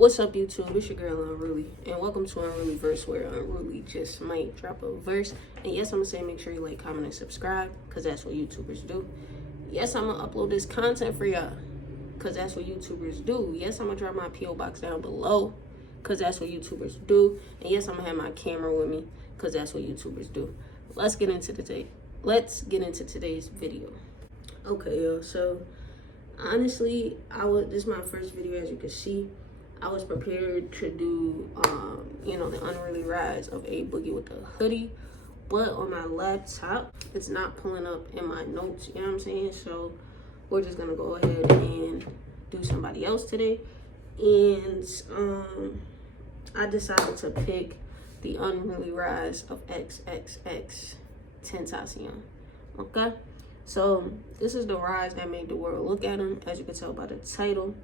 What's up, YouTube? It's your girl Unruly, and welcome to Unruly Verse, where Unruly just might drop a verse. And yes, I'm gonna say make sure you like, comment, and subscribe, because that's what YouTubers do. Yes, I'm gonna upload this content for y'all, because that's what YouTubers do. Yes, I'm gonna drop my P.O. box down below, because that's what YouTubers do. And yes, I'm gonna have my camera with me, because that's what YouTubers do. Let's get into today's video. Okay, y'all, so honestly, this is my first video, as you can see. I was prepared to do, the unruly rise of A Boogie with the hoodie, but on my laptop, it's not pulling up in my notes, you know what I'm saying? So we're just gonna go ahead and do somebody else today. And I decided to pick the unruly rise of XXX Tentacion, okay? So this is the rise that made the world look at him, as you can tell by the title,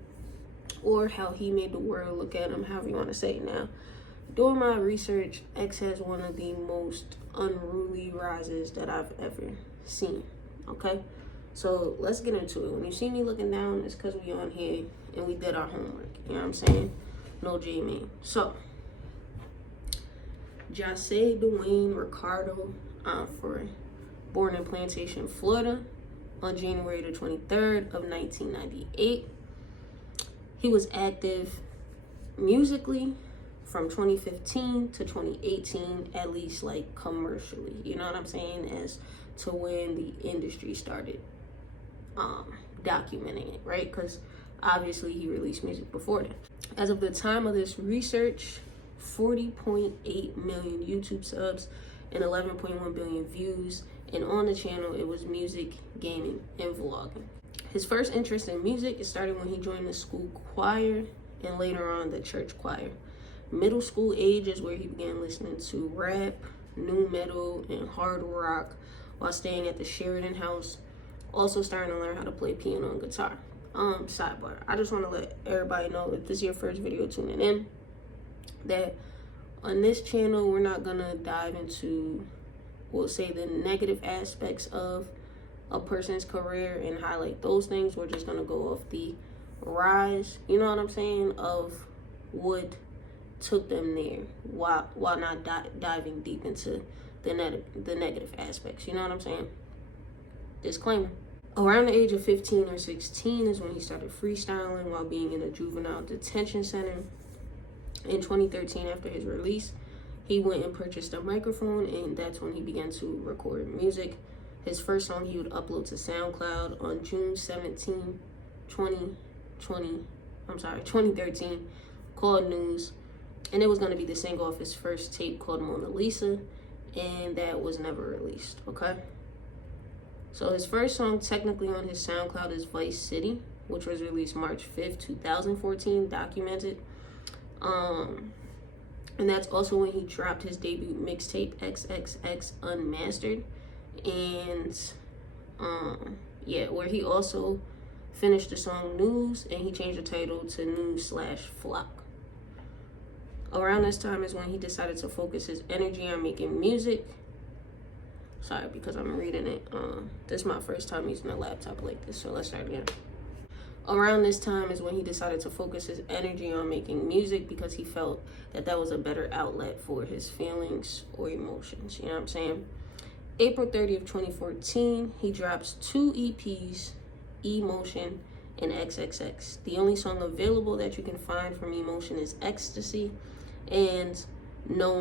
or how he made the world look at him, however you want to say it. Now, doing my research, X has one of the most unruly rises that I've ever seen, okay? So let's get into it. When you see me looking down, it's because we on here and we did our homework, you know what I'm saying? No J-Man. So, Jase Dwayne Ricardo born in Plantation, Florida on January the 23rd of 1998. He was active musically from 2015 to 2018, at least like commercially, you know what I'm saying, as to when the industry started documenting it, right? Because obviously he released music before that. As of the time of this research, 40.8 million YouTube subs and 11.1 billion views, and on the channel it was music, gaming, and vlogging. His first interest in music, it started when he joined the school choir and later on the church choir. Middle school age is where he began listening to rap, nu metal, and hard rock while staying at the Sheridan House, also starting to learn how to play piano and guitar. Sidebar, I just want to let everybody know, if this is your first video tuning in, that on this channel we're not gonna dive into, we'll say, the negative aspects of a person's career and highlight those things. We're just gonna go off the rise, you know what I'm saying, of what took them there, while not diving deep into the negative aspects, you know what I'm saying? Disclaimer. Around the age of 15 or 16 is when he started freestyling while being in a juvenile detention center. In 2013, after his release, he went and purchased a microphone, and that's when he began to record music. His first song he would upload to SoundCloud on June 17, 2013, called News. And it was going to be the single off his first tape called Unrulyszn, and that was never released, okay? So his first song technically on his SoundCloud is Vice City, which was released March 5th, 2014, documented. And that's also when he dropped his debut mixtape, XXX Unmastered. And where he also finished the song News, and he changed the title to News/Flock. Around this time is when he decided to focus his energy on making music. Sorry, because I'm reading it. This is my first time using a laptop like this, so let's start again. Around this time is when he decided to focus his energy on making music, because he felt that was a better outlet for his feelings or emotions, you know what I'm saying? April 30th, 2014, he drops 2 EPs, Emotion and XXX. The only song available that you can find from Emotion is Ecstasy, and no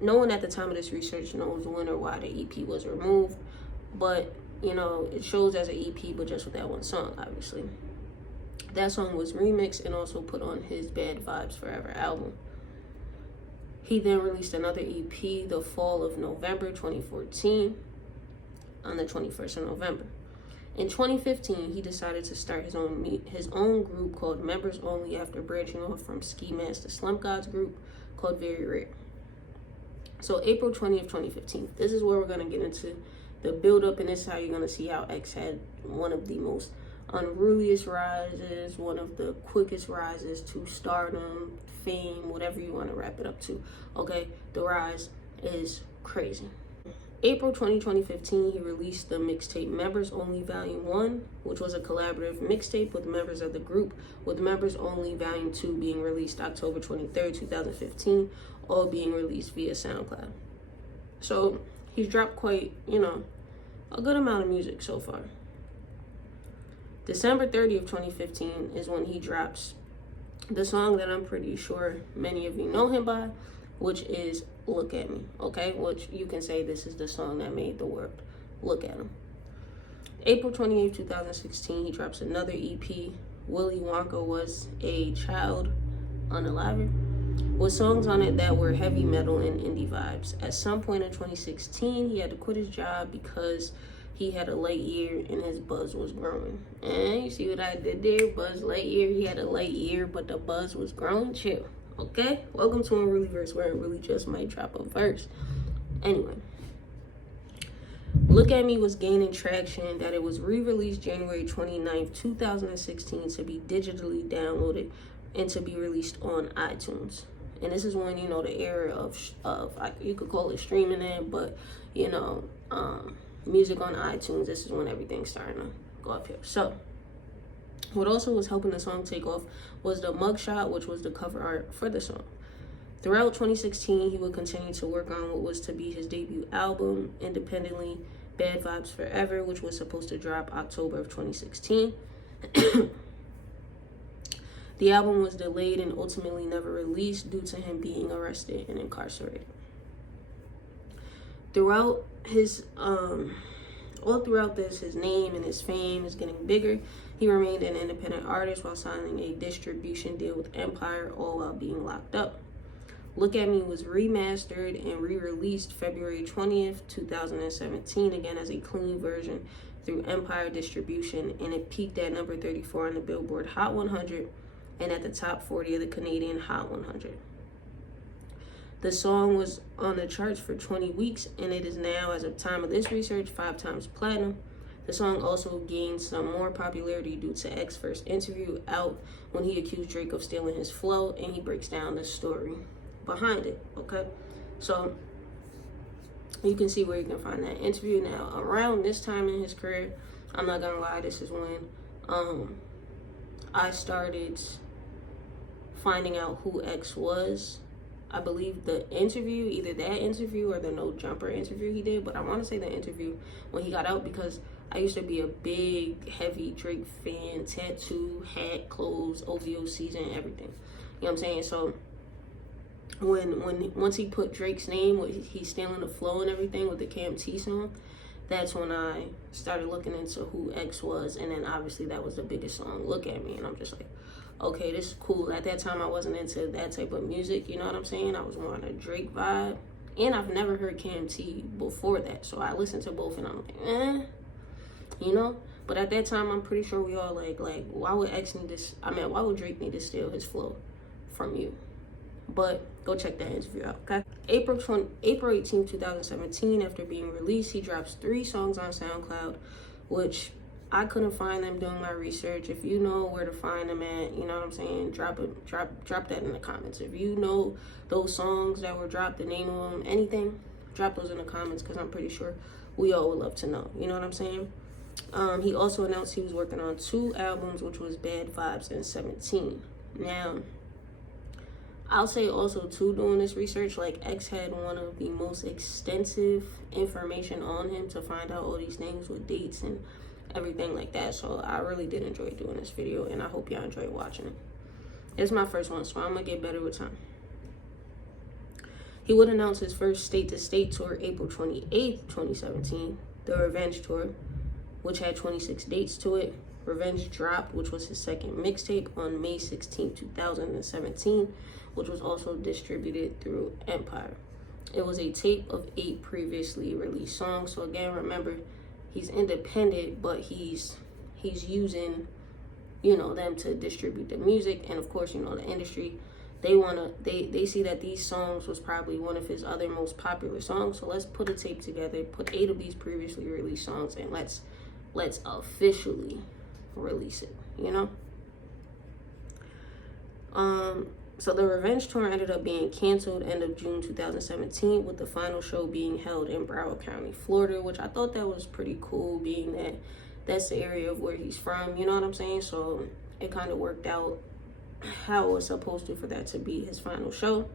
one at the time of this research knows when or why the EP was removed, but, you know, it shows as an EP, but just with that one song, obviously. That song was remixed and also put on his Bad Vibes Forever album. He then released another EP the fall of November 2014, on the 21st of November. In 2015, he decided to start his own group called Members Only, after branching off from Ski Mask, the Slump Gods group called Very Rare. So April 20th, 2015, this is where we're going to get into the build-up, and this is how you're going to see how X had one of the most unruliest rises, one of the quickest rises to stardom, fame, whatever you want to wrap it up to, okay? The rise is crazy. April 2015, he released the mixtape Members Only Volume 1, which was a collaborative mixtape with members of the group, with Members Only Volume 2 being released October 23rd, 2015, all being released via SoundCloud. So he's dropped quite, a good amount of music so far. December 30th, 2015 is when he drops the song that I'm pretty sure many of you know him by, which is Look at Me, okay? Which you can say this is the song that made the world look at him. April 28th, 2016, he drops another EP, Willy Wonka Was a Child Unaliver, with songs on it that were heavy metal and indie vibes. At some point in 2016, he had to quit his job because he had a light year and his buzz was growing. And you see what I did there? Buzz Lightyear, he had a light year, but the buzz was growing. Chill. Okay, welcome to Unrulyverse, where it really just might drop a verse. Anyway, Look at Me was gaining traction that it was re-released January 29th, 2016 to be digitally downloaded and to be released on iTunes. And this is when, the era of you could call it streaming it, but, music on iTunes, this is when everything's starting to go up here. So what also was helping the song take off was the mugshot, which was the cover art for the song. Throughout 2016, he would continue to work on what was to be his debut album, independently, Bad Vibes Forever, which was supposed to drop October of 2016. The album was delayed and ultimately never released due to him being arrested and incarcerated. Throughout his all throughout this, his name and his fame is getting bigger. He remained an independent artist while signing a distribution deal with Empire, all while being locked up. Look at Me was remastered and re-released February 20th, 2017, again as a clean version through Empire Distribution, and it peaked at number 34 on the Billboard Hot 100 and at the top 40 of the Canadian Hot 100. The song was on the charts for 20 weeks, and it is now, as of time of this research, 5 times platinum. The song also gained some more popularity due to X's first interview out when he accused Drake of stealing his flow, and he breaks down the story behind it, okay? So you can see where you can find that interview. Now, around this time in his career, I'm not gonna lie, this is when I started finding out who X was. I believe the interview, either that interview or the No Jumper interview he did, but I want to say the interview when he got out, because I used to be a big, heavy Drake fan, tattoo, hat, clothes, OVO season, everything. You know what I'm saying? So once he put Drake's name, he's stealing the flow and everything with the KMT song, that's when I started looking into who X was, and then obviously that was the biggest song, Look at Me, and I'm just like, okay, this is cool. At that time, I wasn't into that type of music, you know what I'm saying? I was more on a Drake vibe, and I've never heard KMT before that, so I listened to both, and I'm like, But at that time, I'm pretty sure we all like, why would X need this? Why would Drake need to steal his flow from you? But go check that interview out, okay? April 18, 2017, after being released, he drops 3 songs on SoundCloud, which I couldn't find them doing my research. If you know where to find them at, you know what I'm saying, drop that in the comments. If you know those songs that were dropped, the name of them, anything, drop those in the comments, because I'm pretty sure we all would love to know, you know what I'm saying? He also announced he was working on 2 albums, which was Bad Vibes and 17. Now, I'll say also too, doing this research, like X had one of the most extensive information on him to find out all these things with dates and everything like that. So I really did enjoy doing this video, and I hope y'all enjoyed watching it. It's my first one, so I'm gonna get better with time. He would announce his first state-to-state tour April 28th, 2017, the Revenge Tour, which had 26 dates to it. Revenge dropped, which was his second mixtape, on May 16, 2017, which was also distributed through Empire. It was a tape of 8 previously released songs. So again, remember, he's independent, but he's using, them to distribute the music. And of course, the industry, they see that these songs was probably one of his other most popular songs. So let's put a tape together, put 8 of these previously released songs, and let's officially release it, So the Revenge tour ended up being canceled end of June 2017, with the final show being held in Broward County, Florida, which I thought that was pretty cool, being that that's the area of where he's from, you know what I'm saying? So it kind of worked out how it was supposed to for that to be his final show.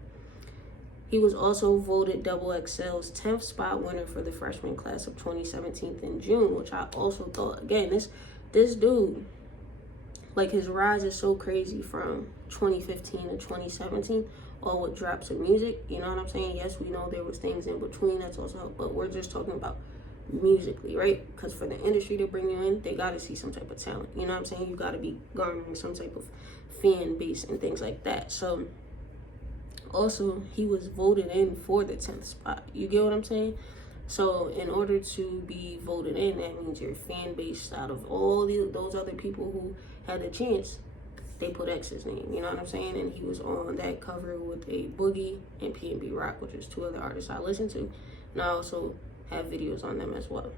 He was also voted Double XL's 10th spot winner for the freshman class of 2017 in June, which I also thought, again, this dude, like, his rise is so crazy from 2015 to 2017, all with drops of music, you know what I'm saying? Yes, we know there was things in between that's also, but we're just talking about musically, right? Because for the industry to bring you in, they got to see some type of talent, you know what I'm saying? You got to be garnering some type of fan base and things like that. So also, he was voted in for the 10th spot. You get what I'm saying? So in order to be voted in, that means your fan base, out of all those other people who had the chance, they put X's name. You know what I'm saying? And he was on that cover with a Boogie and P&B Rock, which is two other artists I listen to. And I also have videos on them as well.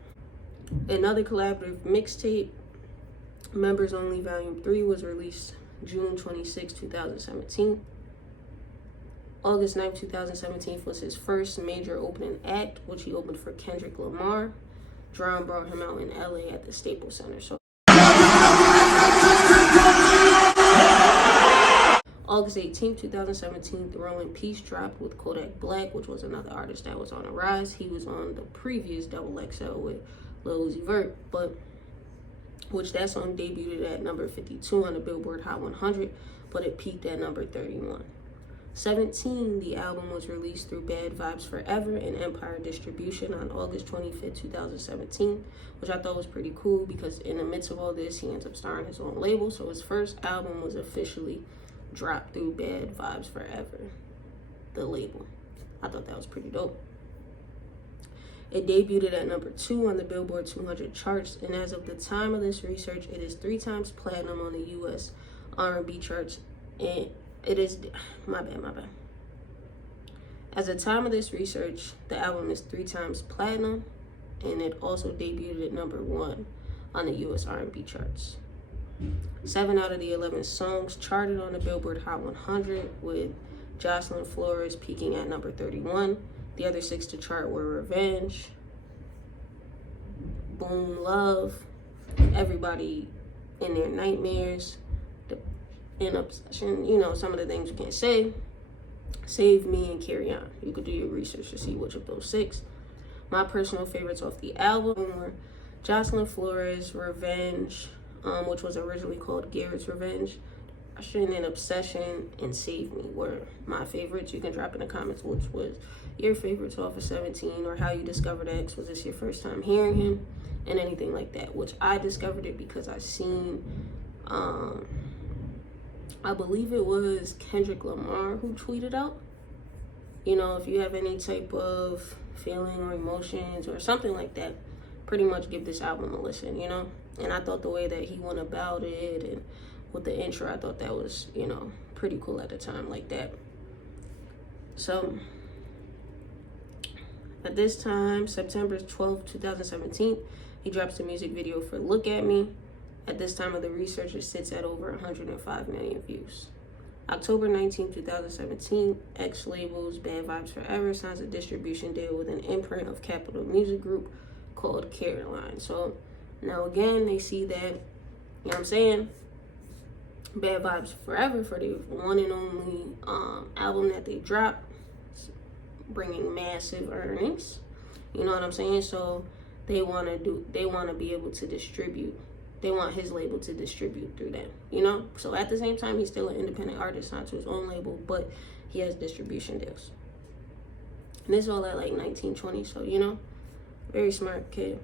Another collaborative mixtape, Members Only Volume 3, was released June 26, 2017. August 9, 2017 was his first major opening act, which he opened for Kendrick Lamar. Drum brought him out in LA at the Staples Center. So August 18, 2017, Throwing Peace dropped with Kodak Black, which was another artist that was on a rise. He was on the previous Double XL with Lil Uzi Vert, which that song debuted at number 52 on the Billboard Hot 100, but it peaked at number 31. 17, the album was released through Bad Vibes Forever and Empire Distribution on August 25th, 2017, which I thought was pretty cool because in the midst of all this, he ends up starting his own label. So his first album was officially dropped through Bad Vibes Forever, the label. I thought that was pretty dope. It debuted at number 2 on the Billboard 200 charts, and as of the time of this research, it is 3 times platinum on the U.S. R&B charts, and it is, my bad. As of the time of this research, the album is 3 times platinum, and it also debuted at number 1 on the U.S. R&B charts. 7 out of the 11 songs charted on the Billboard Hot 100, with Jocelyn Flores peaking at number 31. The other 6 to chart were Revenge, Boom Love, Everybody in Their Nightmares, In Obsession, you know, some of the things you can't say, Save Me, and Carry On. You could do your research to see which of those 6. My personal favorites off the album were Jocelyn Flores, Revenge, which was originally called Garrett's Revenge, In Obsession, and Save Me were my favorites. You can drop in the comments which was your favorites off of 17, or how you discovered X. Was this your first time hearing him? And anything like that, which I discovered it because I seen, I believe it was Kendrick Lamar who tweeted out, you know, if you have any type of feeling or emotions or something like that, pretty much give this album a listen, you know? And I thought the way that he went about it and with the intro, I thought that was, you know, pretty cool at the time like that. So at this time, September 12th, 2017, he drops the music video for Look At Me. At this time of the research, it sits at over 105 million views. October 19, 2017, X labels Bad Vibes Forever signs a distribution deal with an imprint of Capitol Music Group called Caroline. So now again, they see that, you know what I'm saying, Bad Vibes Forever, for the one and only album that they dropped, bringing massive earnings. You know what I'm saying? So they want to be able to distribute. They want his label to distribute through them, you know? So at the same time, he's still an independent artist, not to his own label, but he has distribution deals. And this is all at like 19, 20, so, you know, very smart kid.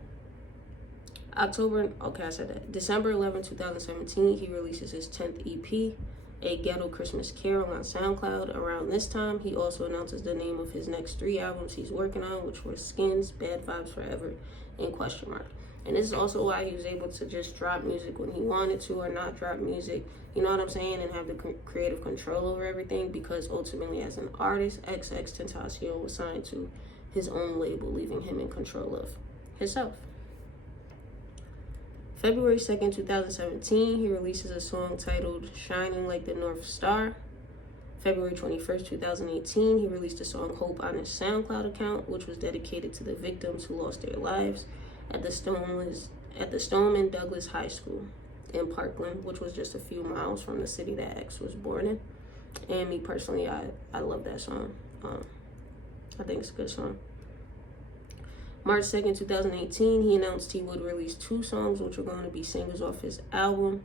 December 11, 2017, he releases his 10th EP, A Ghetto Christmas Carol, on SoundCloud. Around this time, he also announces the name of his next 3 albums he's working on, which were Skins, Bad Vibes Forever, and Question Mark. And this is also why he was able to just drop music when he wanted to, or not drop music, you know what I'm saying, and have the creative control over everything, because ultimately as an artist, XXXTentacion was signed to his own label, leaving him in control of himself. February 2nd, 2017, he releases a song titled Shining Like the North Star. February 21st, 2018, he released the song Hope on his SoundCloud account, which was dedicated to the victims who lost their lives at the Stoneman Douglas High School in Parkland, which was just a few miles from the city that X was born in. And me personally, I love that song. I think it's a good song. March 2nd, 2018, he announced he would release 2 songs, which were going to be singles off his album.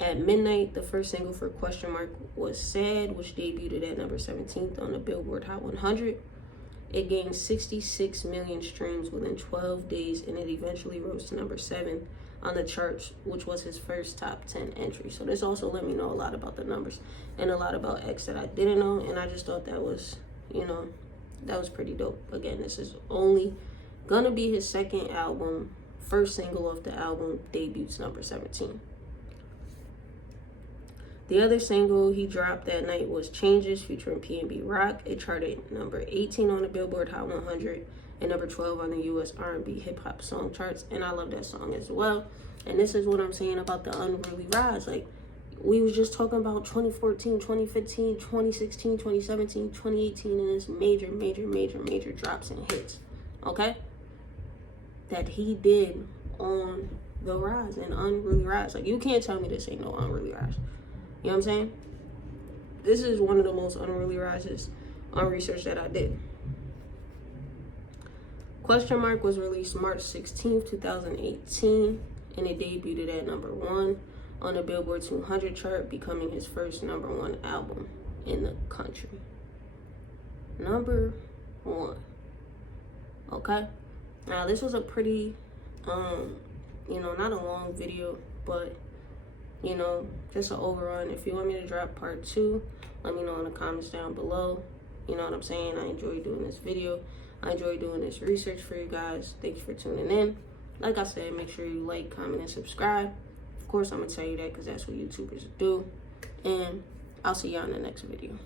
At midnight, the first single for Question Mark was Sad, which debuted at number 17th on the Billboard Hot 100. It gained 66 million streams within 12 days, and it eventually rose to number 7 on the charts, which was his first top 10 entry. So this also let me know a lot about the numbers and a lot about X that I didn't know, and I just thought that was, that was pretty dope. Again, this is only gonna be his second album. First single off the album debuts number 17. The other single he dropped that night was Changes featuring P&B Rock. It charted number 18 on the Billboard Hot 100 and number 12 on the US R&B hip hop song charts. And I love that song as well. And this is what I'm saying about the Unruly Rise. Like, we was just talking about 2014, 2015, 2016, 2017, 2018, and it's major drops and hits, okay? That he did on the Rise and Unruly Rise. Like, you can't tell me this ain't no Unruly Rise. You know what I'm saying? This is one of the most unruly rises on research that I did. Question Mark was released March 16th, 2018, and it debuted at number 1 on the Billboard 200 chart, becoming his first number 1 album in the country. Number 1. Okay? Now, this was a pretty, not a long video, but just an overrun. If you want me to drop part 2, let me know in the comments down below. You know what I'm saying? I enjoy doing this video. I enjoy doing this research for you guys. Thank you for tuning in. Like I said, make sure you like, comment, and subscribe. Of course, I'm going to tell you that because that's what YouTubers do. And I'll see y'all in the next video.